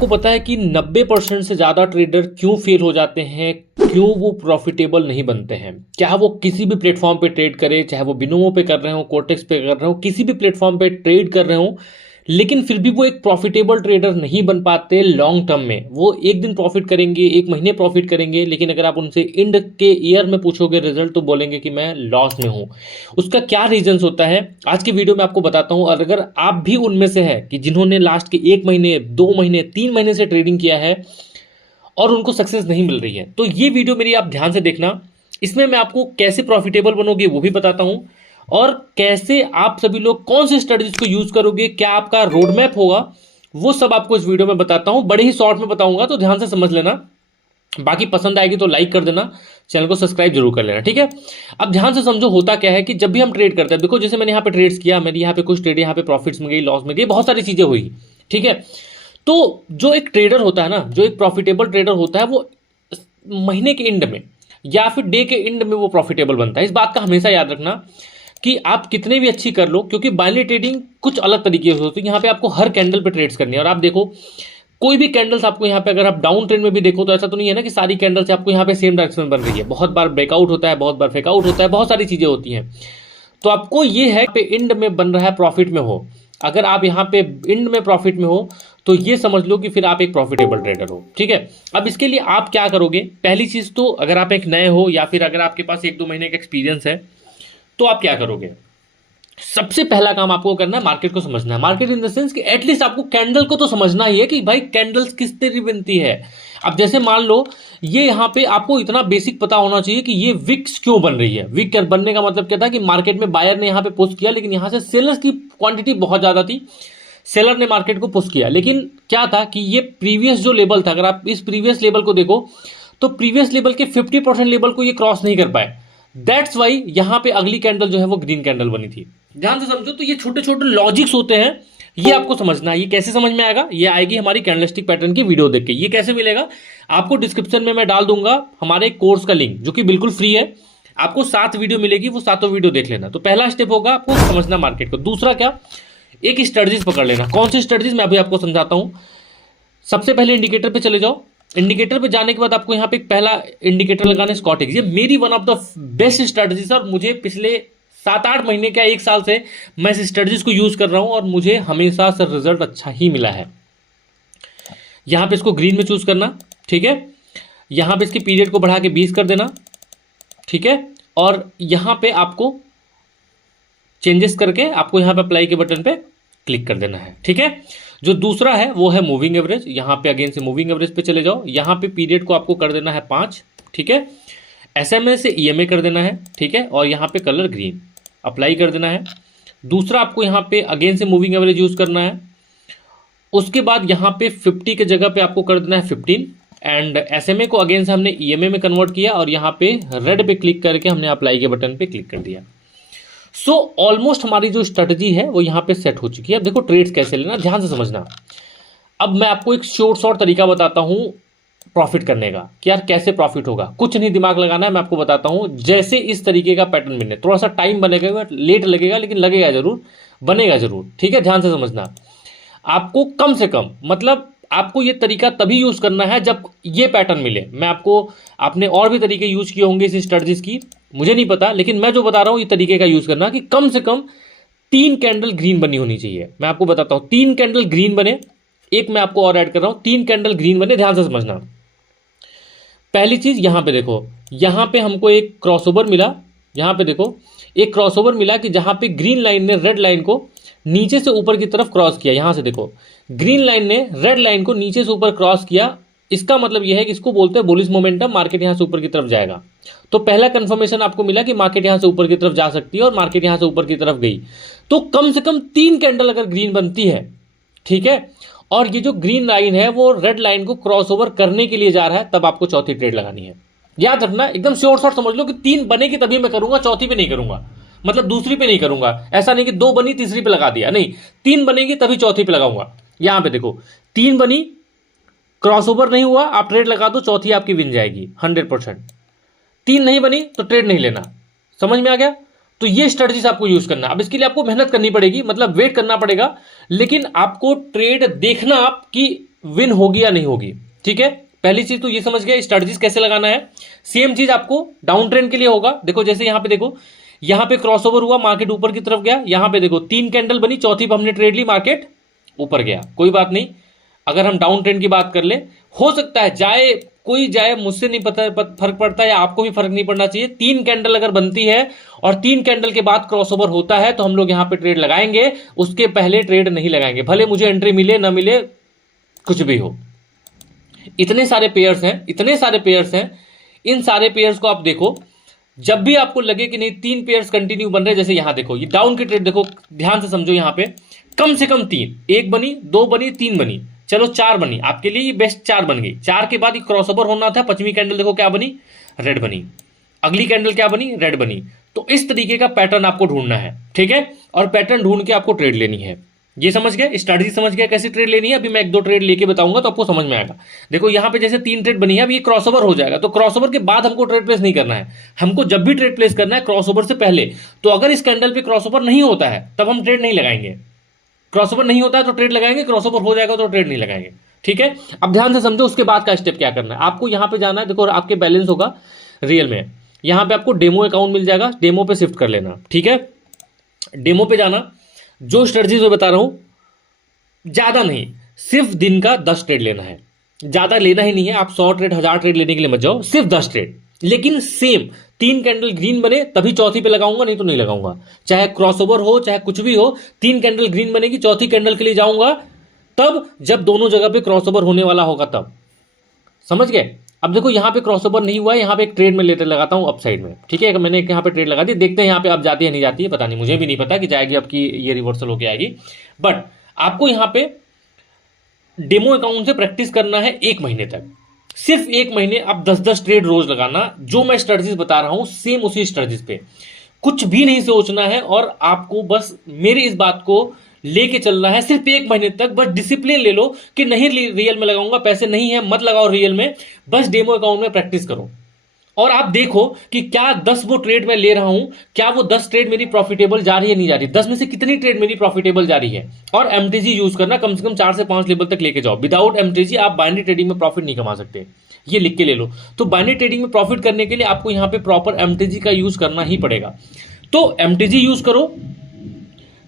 आपको पता है कि 90% से ज़्यादा ट्रेडर क्यों फेल हो जाते हैं, क्यों वो प्रॉफिटेबल नहीं बनते हैं? क्या वो किसी भी प्लेटफॉर्म पे ट्रेड करें, चाहे वो बिनोमो पे कर रहे हो, कोटेक्स पे कर रहे हो, किसी भी प्लेटफॉर्म पे ट्रेड कर रहे हो, लेकिन फिर भी वो एक प्रॉफिटेबल ट्रेडर नहीं बन पाते लॉन्ग टर्म में। वो एक दिन प्रॉफिट करेंगे, एक महीने प्रॉफिट करेंगे, लेकिन अगर आप उनसे एंड के ईयर में पूछोगे रिजल्ट तो बोलेंगे कि मैं लॉस में हूं। उसका क्या रीजंस होता है आज की वीडियो में आपको बताता हूं। और अगर आप भी उनमें से है कि जिन्होंने लास्ट के 1 महीने, 2 महीने, 3 महीने से ट्रेडिंग किया है और उनको सक्सेस नहीं मिल रही है, तो ये वीडियो मेरी आप ध्यान से देखना। इसमें मैं आपको कैसे प्रॉफिटेबल बनोगे वो भी बताता हूं, और कैसे आप सभी लोग कौन सी स्ट्रेटजीज को यूज करोगे, क्या आपका रोड मैप होगा, वो सब आपको इस वीडियो में बताता हूं। बड़े ही शॉर्ट में बताऊंगा, तो ध्यान से समझ लेना। बाकी पसंद आएगी तो लाइक कर देना, चैनल को सब्सक्राइब जरूर कर लेना, ठीक है। अब ध्यान से समझो, होता क्या है कि जब भी हम ट्रेड करते हैं, देखो जैसे मैंने यहाँ पे ट्रेड्स किया, मेरी यहाँ पे कुछ ट्रेड यहाँ पे प्रॉफिट्स में गई, लॉस में गई, बहुत सारी चीजें हुई, ठीक है। तो जो एक ट्रेडर होता है ना, जो एक प्रॉफिटेबल ट्रेडर होता है, वो महीने के एंड में या फिर डे के एंड में वो प्रॉफिटेबल बनता है। इस बात का हमेशा याद रखना कि आप कितने भी अच्छी कर लो, क्योंकि बाइनरी ट्रेडिंग कुछ अलग तरीके से होती है। यहाँ पे आपको हर कैंडल पे ट्रेड्स करनी है, और आप देखो कोई भी कैंडल्स आपको यहाँ पे, अगर आप डाउन ट्रेंड में भी देखो तो ऐसा तो नहीं है ना कि सारी कैंडल्स आपको यहाँ पे सेम डायरेक्शन में बन रही है। बहुत बार ब्रेकआउट होता है, बहुत बार फेकआउट होता है, बहुत सारी चीजें होती हैं। तो आपको ये है कि एंड में बन रहा है, प्रॉफिट में हो। अगर आप यहाँ पे एंड में प्रॉफिट में हो तो ये समझ लो कि फिर आप एक प्रॉफिटेबल ट्रेडर हो, ठीक है। अब इसके लिए आप क्या करोगे? पहली चीज तो, अगर आप एक नए हो या फिर अगर आपके पास 1-2 महीने का एक्सपीरियंस है, तो आप क्या करोगे? सबसे पहला काम आपको करना है, मार्केट को समझना है। मार्केट इन द सेंस कि एटलीस्ट आपको कैंडल को तो समझना ही है कि भाई कैंडल्स किस तरह बनती है। अब जैसे मान लो ये यहाँ पे आपको इतना बेसिक पता होना चाहिए कि ये विक्स क्यों बन रही है। विक बनने का मतलब क्या था कि मार्केट में बायर ने यहाँ पे पुश किया, लेकिन यहाँ से सेलर्स की क्वांटिटी बहुत ज्यादा थी, सेलर ने मार्केट को पुश किया। लेकिन क्या था कि ये प्रीवियस जो लेवल था, अगर आप इस प्रीवियस लेवल को देखो तो प्रीवियस लेवल के 50% लेवल को ये क्रॉस नहीं कर पाए। दैट्स वाई यहां पे अगली कैंडल जो है वो ग्रीन कैंडल बनी थी। ध्यान से समझो, तो ये छोटे छोटे लॉजिक्स होते हैं, ये आपको समझना है। ये कैसे समझ में आएगा? ये आएगी हमारी कैंडलस्टिक पैटर्न की वीडियो देख के। ये कैसे मिलेगा आपको? डिस्क्रिप्शन में मैं डाल दूंगा हमारे कोर्स का लिंक, जो कि बिल्कुल फ्री है। आपको 7 वीडियो मिलेगी, वो 7 वीडियो देख लेना। तो पहला स्टेप होगा आपको समझना मार्केट को। दूसरा क्या? एक स्ट्रेटजीज पकड़ लेना। कौन सी स्ट्रेटजीज मैं अभी आपको समझाता हूं। सबसे पहले इंडिकेटर पे चले जाओ। इंडिकेटर पे जाने के बाद आपको यहाँ पे एक पहला इंडिकेटर लगाना है, स्कॉटेक्स। ये मेरी one of the best strategies, और मुझे पिछले 7-8 महीने क्या 1 साल से मैं इस स्ट्रेटजीज को यूज कर रहा हूं, और मुझे हमेशा से रिजल्ट अच्छा ही मिला है। यहां पे इसको ग्रीन में चूज करना, ठीक है। यहां पे इसकी पीरियड को बढ़ा के 20 कर देना, ठीक है। और यहां पे आपको चेंजेस करके आपको यहां पे अप्लाई के बटन पे क्लिक कर देना है, ठीक है। जो दूसरा है वो है मूविंग एवरेज। यहां पे अगेन से मूविंग एवरेज पे चले जाओ। यहां पे पीरियड को आपको कर देना है 5, ठीक है। SMA से EMA कर देना है, ठीक है। और यहां पे कलर ग्रीन अप्लाई कर देना है। दूसरा आपको यहां पे अगेन से मूविंग एवरेज यूज करना है। उसके बाद यहां पे 50 के जगह पे आपको कर देना है 15, एंड SMA को अगेन से हमने EMA में कन्वर्ट किया, और यहां पे रेड पे क्लिक करके हमने अप्लाई के बटन पे क्लिक कर दिया। सो ऑलमोस्ट हमारी जो स्ट्रेटजी है वो यहाँ पे सेट हो चुकी है। अब देखो ट्रेड्स कैसे लेना, ध्यान से समझना। अब मैं आपको एक शॉर्ट तरीका बताता हूँ प्रॉफिट करने का, कि यार कैसे प्रॉफिट होगा। कुछ नहीं दिमाग लगाना है, मैं आपको बताता हूँ। जैसे इस तरीके का पैटर्न मिलने, थोड़ा सा टाइम बनेगा, लेट लगेगा, लेकिन लगेगा जरूर, बनेगा जरूर, ठीक है। ध्यान से समझना। आपको कम से कम, मतलब आपको ये तरीका तभी यूज करना है जब ये पैटर्न मिले। मैं आपको, आपने और भी तरीके यूज किए होंगे इस स्ट्रेटजीज की, मुझे नहीं पता, लेकिन मैं जो बता रहा हूं ये तरीके का यूज करना कि कम से कम 3 कैंडल ग्रीन बनी होनी चाहिए। मैं आपको बताता हूं, 3 कैंडल ग्रीन बने। एक मैं आपको और ऐड कर रहा हूं, 3 कैंडल ग्रीन बने। ध्यान से समझना। पहली चीज यहां पे देखो, यहां पे हमको एक क्रॉसओवर मिला। यहां पे देखो एक क्रॉसओवर मिला कि जहां पे ग्रीन लाइन ने रेड लाइन को नीचे से ऊपर की तरफ क्रॉस किया। यहां से देखो ग्रीन लाइन ने रेड लाइन को नीचे से ऊपर क्रॉस किया। इसका मतलब यह है कि इसको बोलते हैं बुलिश मोमेंटम, मार्केट यहां से ऊपर की तरफ जाएगा। तो पहला कंफर्मेशन आपको मिला कि मार्केट यहां से ऊपर की तरफ जा सकती है, और मार्केट यहां से ऊपर की तरफ गई। तो कम से कम 3 कैंडल अगर ग्रीन बनती है, ठीक है, और ये जो ग्रीन लाइन है वो रेड लाइन को क्रॉसओवर करने के लिए जा रहा है, तब आपको चौथी ट्रेड लगानी है। याद रखना, एकदम शॉर्ट समझ लो कि 3 बनेगी तभी मैं करूंगा, चौथी पे नहीं करूंगा, मतलब दूसरी पे नहीं करूंगा। ऐसा नहीं कि 2 बनी तीसरी पे लगा दिया, नहीं, 3 बनेगी तभी चौथी पे लगाऊंगा। यहां पे देखो 3 बनी, क्रॉसओवर नहीं हुआ, आप ट्रेड लगा दो, चौथी आपकी विन जाएगी 100%। 3 नहीं बनी तो ट्रेड नहीं लेना। समझ में आ गया? तो ये स्ट्रेटजीज आपको यूज करना। अब इसके लिए आपको मेहनत करनी पड़ेगी, मतलब वेट करना पड़ेगा, लेकिन आपको ट्रेड देखना आप कि विन होगी या नहीं होगी। ठीक है, पहली चीज तो ये समझ गया स्ट्रेटजीज कैसे लगाना है। सेम चीज आपको डाउन ट्रेंड के लिए होगा। देखो जैसे यहां पे देखो, यहां पे क्रॉसओवर हुआ, मार्केट ऊपर की तरफ गया, यहां पे देखो 3 कैंडल बनी, चौथी पे हमने ट्रेड ली, मार्केट ऊपर गया, कोई बात नहीं। अगर हम डाउन ट्रेंड की बात कर ले, हो सकता है जाए कोई जाए, मुझसे नहीं पता फर्क पड़ता है या आपको भी फर्क नहीं पड़ना चाहिए। 3 कैंडल अगर बनती है और 3 कैंडल के बाद क्रॉसओवर होता है तो हम लोग यहां पे ट्रेड लगाएंगे, उसके पहले ट्रेड नहीं लगाएंगे, भले मुझे एंट्री मिले ना मिले, कुछ भी हो। इतने सारे पेयर्स हैं, इतने सारे पेयर्स हैं, इन सारे पेयर्स को आप देखो, जब भी आपको लगे कि नहीं 3 पेयर्स कंटिन्यू बन रहे, जैसे यहां देखो ये डाउन की ट्रेड देखो, ध्यान से समझो, यहां पे कम से कम 3, 1 बनी, 2 बनी, 3 बनी, चलो 4 बनी, आपके लिए ये बेस्ट 4 बन गई। 4 के बाद ये क्रॉसओवर होना था, 5वीं कैंडल देखो क्या बनी, रेड बनी, अगली कैंडल क्या बनी, रेड बनी। तो इस तरीके का पैटर्न आपको ढूंढना है, ठीक है, और पैटर्न ढूंढ के आपको ट्रेड लेनी है। ये समझ गए, स्ट्रेटजी समझ गए कैसे ट्रेड लेनी है। अभी मैं 1-2 ट्रेड लेके बताऊंगा तो आपको समझ में आएगा। देखो यहां पे जैसे 3 ट्रेड बनी है, अब ये क्रॉसओवर हो जाएगा, तो क्रॉसओवर के बाद हमको ट्रेड प्लेस नहीं करना है। हमको जब भी ट्रेड प्लेस करना है क्रॉसओवर से पहले। तो अगर इस कैंडल पे क्रॉसओवर नहीं होता है तब हम ट्रेड नहीं लगाएंगे, क्रॉसओवर नहीं होता है तो ट्रेड लगाएंगे, क्रॉसओवर हो जाएगा तो ट्रेड नहीं लगाएंगे। ठीक है, अब ध्यान से समझो उसके बाद का स्टेप क्या करना है। आपको यहां पे जाना है, देखो आपके बैलेंस होगा रियल में, यहां पे आपको डेमो अकाउंट मिल जाएगा, डेमो पे शिफ्ट कर लेना। ठीक है, डेमो पे जाना, जो स्ट्रेटजीज मैं बता रहा हूं ज्यादा नहीं, सिर्फ दिन का 10 ट्रेड लेना है, ज्यादा लेना ही नहीं है। आप 100 ट्रेड 1000 ट्रेड लेने के लिए मत जाओ, सिर्फ 10 ट्रेड, लेकिन सेम 3 कैंडल ग्रीन बने तभी चौथी पे लगाऊंगा, नहीं तो नहीं लगाऊंगा। चाहे क्रॉसओवर हो चाहे कुछ भी हो, 3 कैंडल ग्रीन बनेगी, चौथी कैंडल के लिए जाऊंगा तब जब दोनों जगह पे क्रॉसओवर होने वाला होगा तब। समझ गए। अब देखो यहां पे क्रॉसओवर नहीं हुआ है, यहां पे एक ट्रेड में लेटर लगाता हूं अपसाइड में। ठीक है, मैंने यहां पे ट्रेड लगा दी, देखते हैं यहां पे अब जाती है नहीं जाती है, पता नहीं, मुझे भी नहीं पता कि जाएगी अब की ये रिवर्सल होके आएगी। बट आपको यहां पे डेमो अकाउंट से प्रैक्टिस करना है 1 महीने तक, सिर्फ 1 महीने। आप 10-10 ट्रेड रोज लगाना, जो मैं स्ट्रेटजीज बता रहा हूं सेम उसी स्ट्रेटजीज पे, कुछ भी नहीं सोचना है, और आपको बस मेरी इस बात को लेके चलना है सिर्फ 1 महीने तक। बस डिसिप्लिन ले लो कि नहीं रियल में लगाऊंगा, पैसे नहीं है मत लगाओ रियल में, बस डेमो अकाउंट में प्रैक्टिस करो। और आप देखो कि क्या 10 वो ट्रेड मैं ले रहा हूं, क्या वो 10 ट्रेड मेरी प्रॉफिटेबल जा रही है नहीं जा रही, 10 में से कितनी ट्रेड मेरी प्रॉफिटेबल जा रही है। और एमटीजी यूज करना, कम से कम 4 से 5 लेवल तक लेके जाओ। विदाउट एमटीजी आप बाइनरी ट्रेडिंग में प्रॉफिट नहीं कमा सकते, ये लिख के ले लो। तो बाइनरी ट्रेडिंग में प्रॉफिट करने के लिए आपको यहां पे प्रॉपर एमटीजी का यूज करना ही पड़ेगा। तो एमटीजी यूज करो,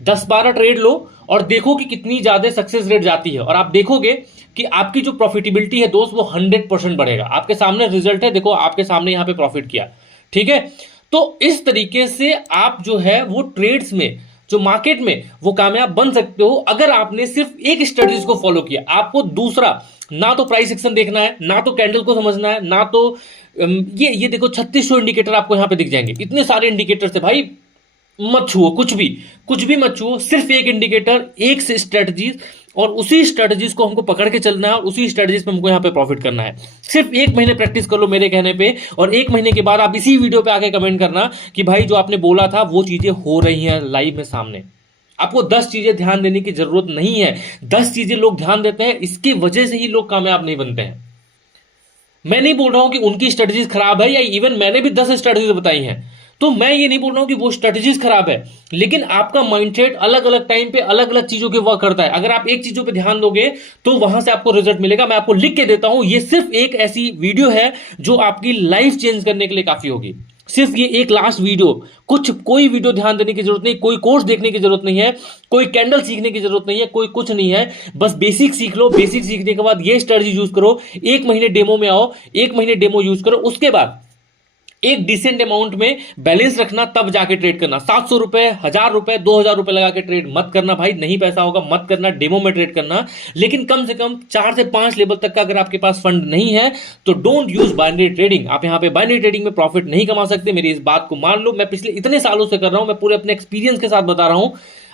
10-12 ट्रेड लो और देखो कि कितनी ज्यादा सक्सेस रेट जाती है, और आप देखोगे कि आपकी जो प्रॉफिटेबिलिटी है दोस्त वो 100% बढ़ेगा। आपके सामने रिजल्ट है, देखो आपके सामने यहां पे प्रॉफिट किया। ठीक है, तो इस तरीके से आप जो है वो ट्रेड्स में, जो मार्केट में, वो कामयाब बन सकते हो अगर आपने सिर्फ एक स्ट्रेटजीज को फॉलो किया। आपको दूसरा ना तो प्राइस एक्शन देखना है, ना तो कैंडल को समझना है, ना तो ये देखो 3600 इंडिकेटर आपको यहां पे दिख जाएंगे, इतने सारे इंडिकेटर है भाई, मत छुओ, कुछ भी मत छुओ, सिर्फ एक इंडिकेटर, एक से स्ट्रेटजीज, और उसी स्ट्रेटजीज को हमको पकड़ के चलना है और उसी स्ट्रेटजीज पे हमको यहां पे प्रॉफिट करना है। सिर्फ 1 महीने प्रैक्टिस कर लो मेरे कहने पे, और 1 महीने के बाद आप इसी वीडियो पे आके कमेंट करना कि भाई जो आपने बोला था वो चीजें हो रही हैं लाइव में सामने। आपको 10 चीजें ध्यान देने की जरूरत नहीं है, 10 चीजें लोग ध्यान देते हैं, इसकी वजह से ही लोग कामयाब नहीं बनते हैं। मैं नहीं बोल रहा हूं कि उनकी स्ट्रेटजीज खराब है, या इवन मैंने भी 10 स्ट्रेटजीज बताई हैं, तो मैं ये नहीं बोल रहा हूं कि वो स्ट्रेटजीज खराब है, लेकिन आपका माइंडसेट अलग अलग टाइम पे अलग अलग चीजों के वर्क करता है। अगर आप एक चीजों पे ध्यान दोगे तो वहां से आपको रिजल्ट मिलेगा। मैं आपको लिख के देता हूं, ये सिर्फ एक ऐसी वीडियो है जो आपकी लाइफ चेंज करने के लिए काफी होगी। सिर्फ ये एक लास्ट वीडियो, कोई वीडियो ध्यान देने की जरूरत नहीं, कोई कोर्स देखने की जरूरत नहीं है, कोई कैंडल सीखने की जरूरत नहीं है, कोई कुछ नहीं है, बस बेसिक सीख लो। बेसिक सीखने के बाद ये स्ट्रेटजी यूज करो, 1 महीने डेमो में आओ, 1 महीने डेमो यूज करो, उसके बाद एक डिसेंट अमाउंट में बैलेंस रखना, तब जाके ट्रेड करना। 700 रुपए, 1000 रुपए, 2000 रुपए लगा के ट्रेड मत करना भाई, नहीं पैसा होगा, मत करना, डेमो में ट्रेड करना। लेकिन कम से कम 4 से 5 लेवल तक का अगर आपके पास फंड नहीं है तो डोंट यूज बाइनरी ट्रेडिंग। आप यहां पे बाइनरी ट्रेडिंग में प्रॉफिट नहीं कमा सकते, मेरी इस बात को मान लो। मैं पिछले इतने सालों से कर रहा हूं, मैं पूरे अपने एक्सपीरियंस के साथ बता रहा हूं।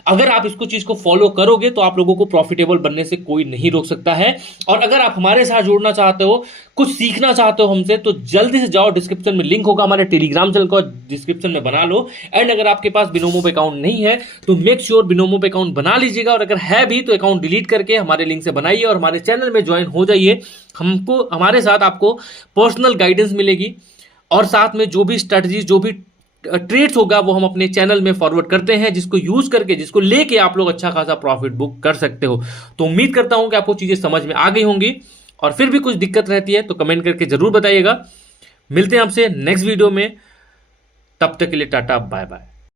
अगर आप इसको चीज को फॉलो करोगे तो आप लोगों को प्रॉफिटेबल बनने से कोई नहीं रोक सकता है। और अगर आप हमारे साथ जुड़ना चाहते हो, कुछ सीखना चाहते हो हमसे, तो जल्दी से जाओ, डिस्क्रिप्शन में लिंक होगा हमारे टेलीग्राम चैनल को, डिस्क्रिप्शन में बना लो। एंड अगर आपके पास बिनोमो पे अकाउंट नहीं है तो मेक श्योर बिनोमो पे अकाउंट बना लीजिएगा, और अगर है भी तो अकाउंट डिलीट करके हमारे लिंक से बनाइए और हमारे चैनल में ज्वाइन हो जाइए। हमारे साथ आपको पर्सनल गाइडेंस मिलेगी, और साथ में जो भी स्ट्रेटजी, जो भी ट्रेड्स होगा वो हम अपने चैनल में फॉरवर्ड करते हैं, जिसको यूज करके, जिसको लेके आप लोग अच्छा खासा प्रॉफिट बुक कर सकते हो। तो उम्मीद करता हूं कि आपको चीजें समझ में आ गई होंगी, और फिर भी कुछ दिक्कत रहती है तो कमेंट करके जरूर बताइएगा। मिलते हैं आपसे नेक्स्ट वीडियो में, तब तक के लिए टाटा बाय बाय।